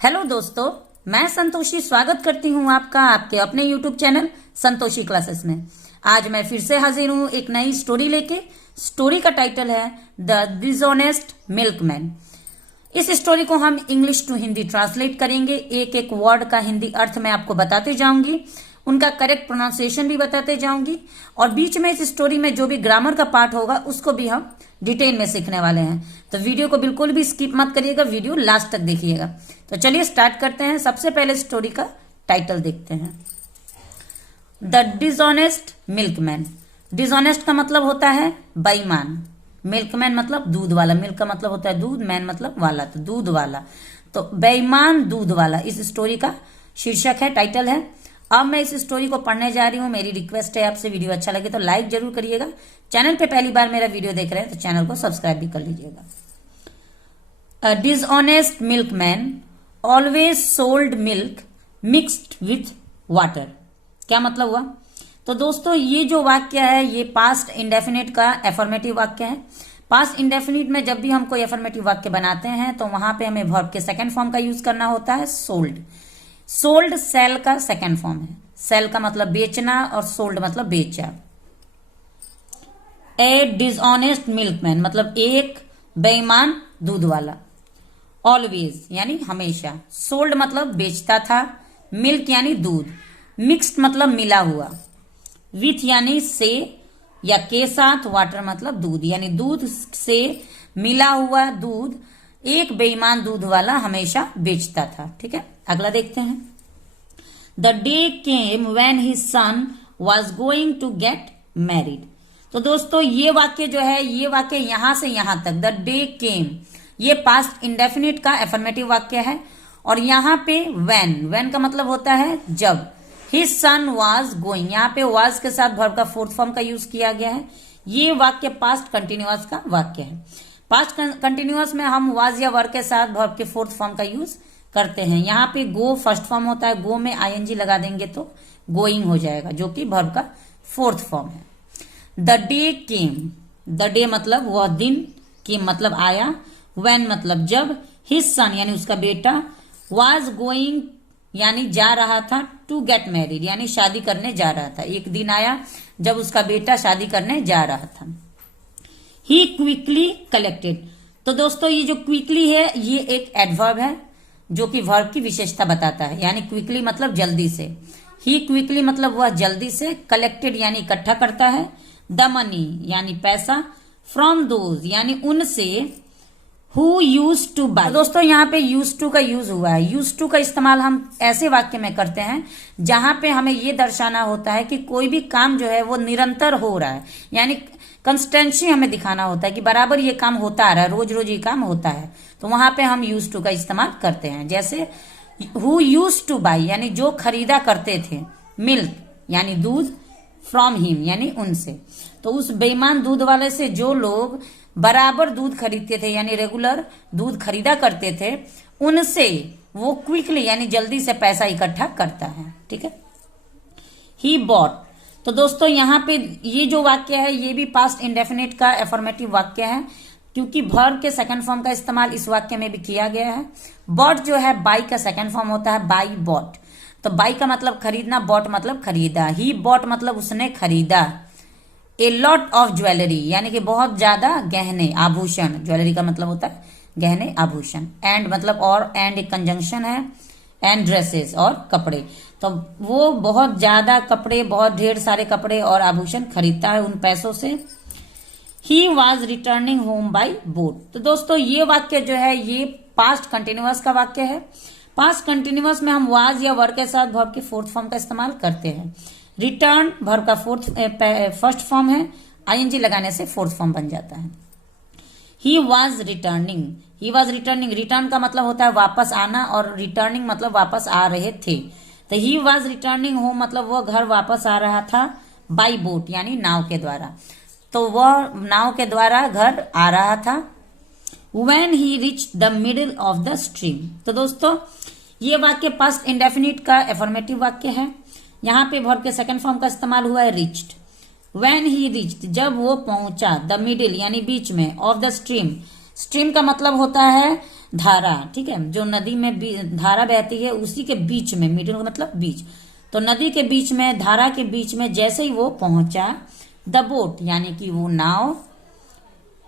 Hello दोस्तों, मैं संतोषी स्वागत करती हूँ आपका आपके अपने यूट्यूब चैनल संतोषी क्लासेस में। आज मैं फिर से हाजिर हूँ एक नई स्टोरी लेके। स्टोरी का टाइटल है द डिसऑनेस्ट मिल्कमैन। इस स्टोरी को हम इंग्लिश टू हिंदी ट्रांसलेट करेंगे। एक एक वर्ड का हिंदी अर्थ मैं आपको बताते जाऊंगी, उनका करेक्ट प्रोनाउंसिएशन भी बताते जाऊंगी, और बीच में इस स्टोरी में जो भी ग्रामर का पार्ट होगा उसको भी हम डिटेल में सीखने वाले हैं। तो वीडियो को बिल्कुल भी स्किप मत करिएगा, वीडियो लास्ट तक देखिएगा। तो चलिए स्टार्ट करते हैं। सबसे पहले स्टोरी का टाइटल देखते हैं, द डिसऑनेस्ट मिल्कमैन। डिसऑनेस्ट का मतलब होता है बेईमान, मिल्कमैन मतलब दूध वाला, मिल्क का मतलब होता है दूध, मैन मतलब वाला, तो दूध वाला, तो बेईमान दूध वाला इस स्टोरी का शीर्षक है, टाइटल है। अब मैं इस स्टोरी को पढ़ने जा रही हूँ। मेरी रिक्वेस्ट है आपसे, वीडियो अच्छा लगे तो लाइक जरूर करिएगा। चैनल पे पहली बार मेरा वीडियो देख रहे हैं तो चैनल को सब्सक्राइब भी कर लीजिएगा। A dishonest milkman always sold milk mixed with water. क्या मतलब हुआ? तो दोस्तों ये जो वाक्य है ये पास्ट इंडेफिनिट का एफर्मेटिव वाक्य है। पास्ट इंडेफिनिट में जब भी हम कोई एफर्मेटिव वाक्य बनाते हैं तो वहां पे हमें वर्ब के सेकंड फॉर्म का यूज करना होता है, सोल्ड। सोल्ड सेल का सेकंड फॉर्म है। सेल का मतलब बेचना और सोल्ड मतलब बेचा। ए डिसऑनेस्ट मिल्कमैन मतलब एक बेईमान दूध वाला। ऑलवेज यानी हमेशा। सोल्ड मतलब बेचता था। मिल्क यानी दूध। मिक्स्ड मतलब मिला हुआ। विथ यानी से या के साथ। वाटर मतलब दूध, यानी दूध से मिला हुआ दूध एक बेईमान दूध वाला हमेशा बेचता था। ठीक है, अगला देखते हैं। The day came when his son was going to get married. तो दोस्तों ये वाक्य जो है, ये वाक्य यहां से यहां तक, द डे केम, ये पास्ट इंडेफिनिट का एफर्मेटिव वाक्य है। और यहां पे व्हेन का मतलब होता है जब। हिज सन वाज गोइंग, यहाँ पे वाज के साथ वर्ब का फोर्थ फॉर्म का यूज किया गया है। ये वाक्य पास्ट कंटिन्यूअस का वाक्य है। पास्ट कंटिन्यूअस में हम वाज या वर के साथ वर्ब के फोर्थ फॉर्म का यूज करते हैं। यहाँ पे गो फर्स्ट फॉर्म होता है, गो में आईएनजी लगा देंगे तो गोइंग हो जाएगा, जो कि वर्ब का फोर्थ फॉर्म है। The day came, the day मतलब वह दिन, केम मतलब आया, व्हेन मतलब जब, हिज सन यानी उसका बेटा, वाज गोइंग यानी जा रहा था, टू गेट मैरिड यानी शादी करने जा रहा था। एक दिन आया जब उसका बेटा शादी करने जा रहा था। ही क्विकली कलेक्टेड। तो दोस्तों ये जो क्विकली है ये एक एडवर्ब है जो कि वर्ब की विशेषता बताता है, यानी क्विकली मतलब जल्दी से। ही क्विकली मतलब वह जल्दी से, कलेक्टेड यानी इकट्ठा करता है, द मनी यानी पैसा, फ्रॉम दोज यानी उनसे, हु यूज टू बाय। दोस्तों यहाँ पे यूज टू का यूज हुआ है। यूज टू का इस्तेमाल हम ऐसे वाक्य में करते हैं जहां पे हमें ये दर्शाना होता है कि कोई भी काम जो है वो निरंतर हो रहा है, यानी कंस्टेंसी हमें दिखाना होता है कि बराबर ये काम होता आ रहा है, रोज रोज ये काम होता है, तो वहां पे हम यूज टू का इस्तेमाल करते हैं। जैसे हु यूज टू बाय यानी जो खरीदा करते थे, मिल्क यानी दूध, फ्रॉम हिम यानी उनसे, तो उस बेईमान दूध वाले से जो लोग बराबर दूध खरीदते थे यानी रेगुलर दूध खरीदा करते थे, उनसे वो क्विकली यानी जल्दी से पैसा इकट्ठा करता है। ठीक है, ही बॉट। तो दोस्तों यहाँ पे ये जो वाक्य है ये भी पास्ट इंडेफिनिट का एफर्मेटिव वाक्य है, क्योंकि वर्ब के सेकंड फॉर्म का इस्तेमाल इस वाक्य में भी किया गया है। बॉट जो है बाई का सेकंड फॉर्म होता है, बाई बॉट। तो बाई का मतलब खरीदना, बॉट मतलब खरीदा। ही बॉट मतलब उसने खरीदा। ए लॉट ऑफ ज्वेलरी यानी कि बहुत ज्यादा गहने, आभूषण। ज्वेलरी का मतलब होता है गहने, आभूषण। एंड मतलब और, एंड एक कंजंक्शन है, एंड ड्रेसेस और कपड़े। तो वो बहुत ज्यादा कपड़े, बहुत ढेर सारे कपड़े और आभूषण खरीदता है उन पैसों से। He was returning home by boat. तो दोस्तों ये वाक्य जो है ये पास्ट कंटिन्यूअस का वाक्य है। पास्ट कंटिन्यूअस में हम वाज या वर के साथ वर्ब के फोर्थ फॉर्म का इस्तेमाल करते हैं। रिटर्न वर्ब का फर्स्ट फॉर्म है, आईएनजी लगाने से फोर्थ फॉर्म बन जाता है। He was returning, he was returning, return का मतलब होता है वापस आना और रिटर्निंग मतलब वापस आ रहे थे। तो ही वॉज रिटर्निंग होम मतलब वह घर वापस आ रहा था, बाई बोट यानी नाव के द्वारा, तो वह नाव के द्वारा घर आ रहा था। When he rich the middle of the stream. तो दोस्तों ये वाक्य पास्ट इंडेफिनिट का एफर्मेटिव वाक्य है। यहाँ पे वर्ब के सेकंड फॉर्म का इस्तेमाल हुआ है, रिच्ड। व्हेन ही रिच्ड जब वो पहुंचा, द मिडिल यानी बीच में, ऑफ द स्ट्रीम। स्ट्रीम का मतलब होता है धारा, ठीक है, जो नदी में धारा बहती है उसी के बीच में, मिडिल मतलब बीच, तो नदी के बीच में, धारा के बीच में जैसे ही वो पहुंचा, द बोट यानी कि वो नाव,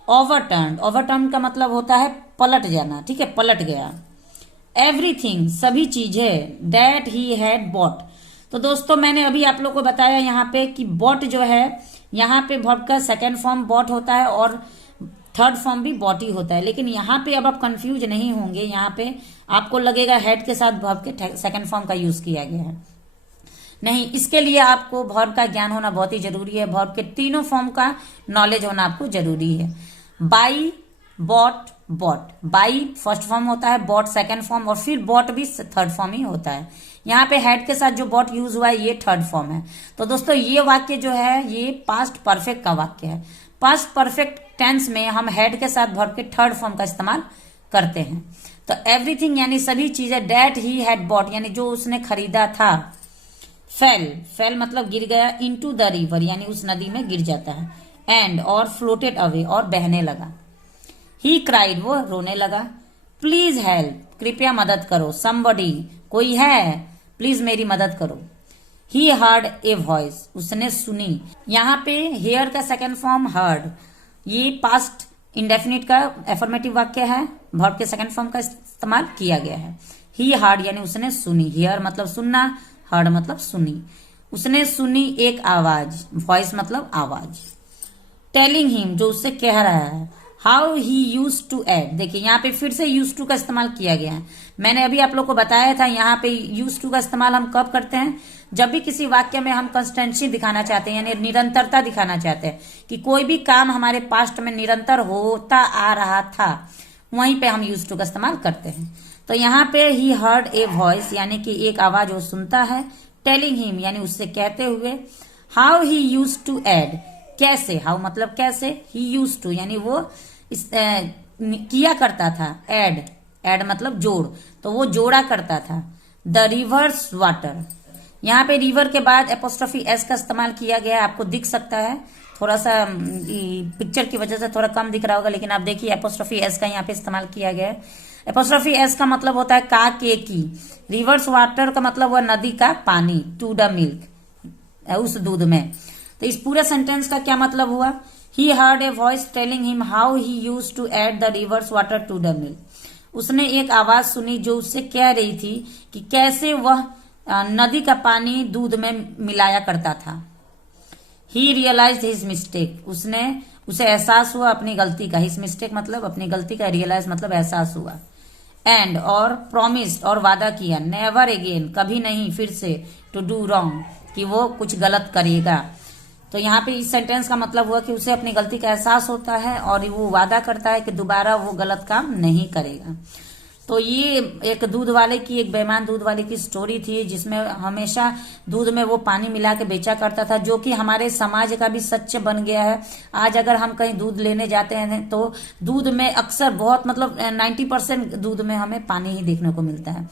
ओवरटर्न, ओवरटर्न का मतलब होता है पलट जाना, ठीक है, पलट गया। एवरीथिंग सभी चीजें, दैट ही हैड बॉट। तो दोस्तों मैंने अभी आप लोग को बताया यहाँ पे कि बॉट जो है, यहाँ पे वर्ब का सेकेंड फॉर्म बॉट होता है और थर्ड फॉर्म भी बॉट ही होता है, लेकिन यहाँ पे अब आप कंफ्यूज नहीं होंगे, यहाँ पे आपको लगेगा हेड के साथ वर्ब के सेकेंड फॉर्म का यूज किया गया है। नहीं, इसके लिए आपको वर्ब का ज्ञान होना बहुत ही जरूरी है, वर्ब के तीनों फॉर्म का नॉलेज होना आपको जरूरी है। Buy, bought, bought. Buy first form होता है, बॉट सेकेंड फॉर्म, और फिर बॉट भी थर्ड फॉर्म ही होता है। यहाँ पे हेड के साथ जो बॉट यूज हुआ है ये थर्ड फॉर्म है। तो दोस्तों ये वाक्य जो है ये पास्ट परफेक्ट का वाक्य है। पास्ट परफेक्ट टेंस में हम हेड के साथ वर्ब के थर्ड फॉर्म का इस्तेमाल करते हैं। तो एवरीथिंग यानी सभी चीजें, दैट ही हैड बॉट यानी जो उसने खरीदा था, फेल, फेल मतलब गिर गया, इनटू द रिवर यानी उस नदी में गिर जाता है, एंड और फ्लोटेड अवे और बहने लगा, ही क्राइड वो रोने लगा, प्लीज हेल्प कृपया मदद करो, समबडी कोई है प्लीज मेरी मदद करो, ही हर्ड ए वॉइस उसने सुनी। यहाँ पे हेयर का सेकेंड फॉर्म हर्ड, ये पास्ट इंडेफिनिट का एफर्मेटिव वाक्य है, वर्ब के सेकेंड फॉर्म का इस्तेमाल किया गया है। ही हर्ड यानी उसने सुनी, हियर मतलब सुनना, हर्ड मतलब सुनी, उसने सुनी एक आवाज, वॉइस मतलब आवाज। टेलिंग हिम जो उससे कह रहा है, how he use to add, देखिए यहाँ पे फिर से यूज टू का इस्तेमाल किया गया है। मैंने अभी आप लोग को बताया था यहाँ पे यूज टू का इस्तेमाल हम कब करते हैं, जब भी किसी वाक्य में हम कंस्टेंसी दिखाना चाहते हैं यानी निरंतरता दिखाना चाहते हैं कि कोई भी काम हमारे पास्ट में निरंतर होता आ रहा था, वहीं पे हम यूज टू का इस्तेमाल करते हैं। तो यहाँ पे ही हर्ड ए वॉइस यानी कि एक आवाज वो सुनता है, टेलिंग हिम यानी उससे कहते हुए, how he use to add कैसे, हाउ मतलब कैसे, ही यूज टू यानी वो किया करता था, एड, एड मतलब जोड़, तो वो जोड़ा करता था। द रिवर्स वाटर, यहाँ पे रिवर के बाद एपोस्ट्रोफी एस का इस्तेमाल किया गया है, आपको दिख सकता है, थोड़ा सा पिक्चर की वजह से थोड़ा कम दिख रहा होगा, लेकिन आप देखिए एपोस्ट्रोफी एस का यहाँ पे इस्तेमाल किया गया है। एपोस्ट्रोफी एस का मतलब होता है का के की, रिवर्स वाटर का मतलब हुआ नदी का पानी, टू द मिल्क उस दूध में। तो इस पूरे सेंटेंस का क्या मतलब हुआ, he heard a voice telling him how he use to add the river's water to the milk, उसने एक आवाज सुनी जो उससे कह रही थी कि कैसे वह नदी का पानी दूध में मिलाया करता था। ही रियलाइज हिज मिस्टेक, उसे एहसास हुआ अपनी गलती का, हिज मिस्टेक मतलब अपनी गलती का, रियलाइज मतलब एहसास हुआ। एंड और प्रॉमिस्ड और वादा किया, नेवर अगेन कभी नहीं फिर से, टू डू रॉन्ग कि वो कुछ गलत करेगा। तो यहाँ पे इस सेंटेंस का मतलब हुआ कि उसे अपनी गलती का एहसास होता है और वो वादा करता है कि दोबारा वो गलत काम नहीं करेगा। तो ये एक दूध वाले की, एक बेईमान दूध वाले की स्टोरी थी जिसमें हमेशा दूध में वो पानी मिला के बेचा करता था, जो कि हमारे समाज का भी सच बन गया है। आज अगर हम कहीं दूध लेने जाते हैं तो दूध में अक्सर बहुत मतलब 90% दूध में हमें पानी ही देखने को मिलता है।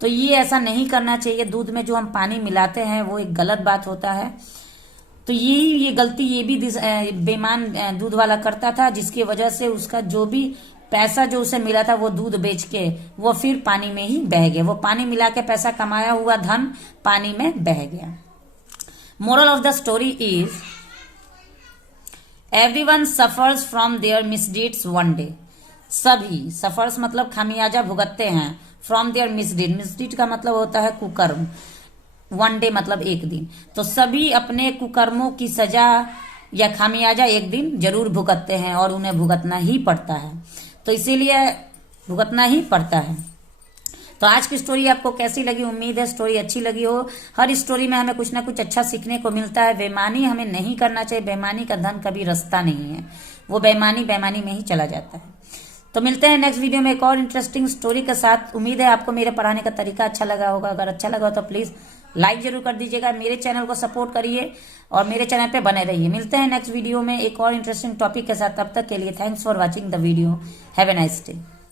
तो ये ऐसा नहीं करना चाहिए, दूध में जो हम पानी मिलाते हैं वो एक गलत बात होता है। तो ये गलती ये भी बेईमान दूध वाला करता था, जिसकी वजह से उसका जो भी पैसा जो उसे मिला था वो दूध बेच के वो फिर पानी में ही बह गया, वो पानी मिला के पैसा कमाया हुआ धन पानी में बह गया। Moral of the story is everyone suffers from their misdeeds one day, सभी सफर्स मतलब खामियाजा भुगतते हैं, फ्रॉम देयर मिसडीड, मिसडीड का मतलब होता है कुकर्म, वन डे मतलब एक दिन, तो सभी अपने कुकर्मों की सजा या खामियाजा एक दिन जरूर भुगतते हैं और उन्हें भुगतना ही पड़ता है, तो इसीलिए भुगतना ही पड़ता है। तो आज की स्टोरी आपको कैसी लगी, उम्मीद है स्टोरी अच्छी लगी हो। हर स्टोरी में हमें कुछ ना कुछ अच्छा सीखने को मिलता है। बेईमानी हमें नहीं करना चाहिए, बेईमानी का धन कभी रास्ता नहीं है, वो बेईमानी में ही चला जाता है। तो मिलते हैं नेक्स्ट वीडियो में एक और इंटरेस्टिंग स्टोरी के साथ। उम्मीद है आपको मेरे पढ़ाने का तरीका अच्छा लगा होगा, अगर अच्छा लगा हो तो प्लीज लाइक जरूर कर दीजिएगा, मेरे चैनल को सपोर्ट करिए और मेरे चैनल पे बने रहिए। मिलते हैं नेक्स्ट वीडियो में एक और इंटरेस्टिंग टॉपिक के साथ, तब तक के लिए thanks for watching the video, have a nice day.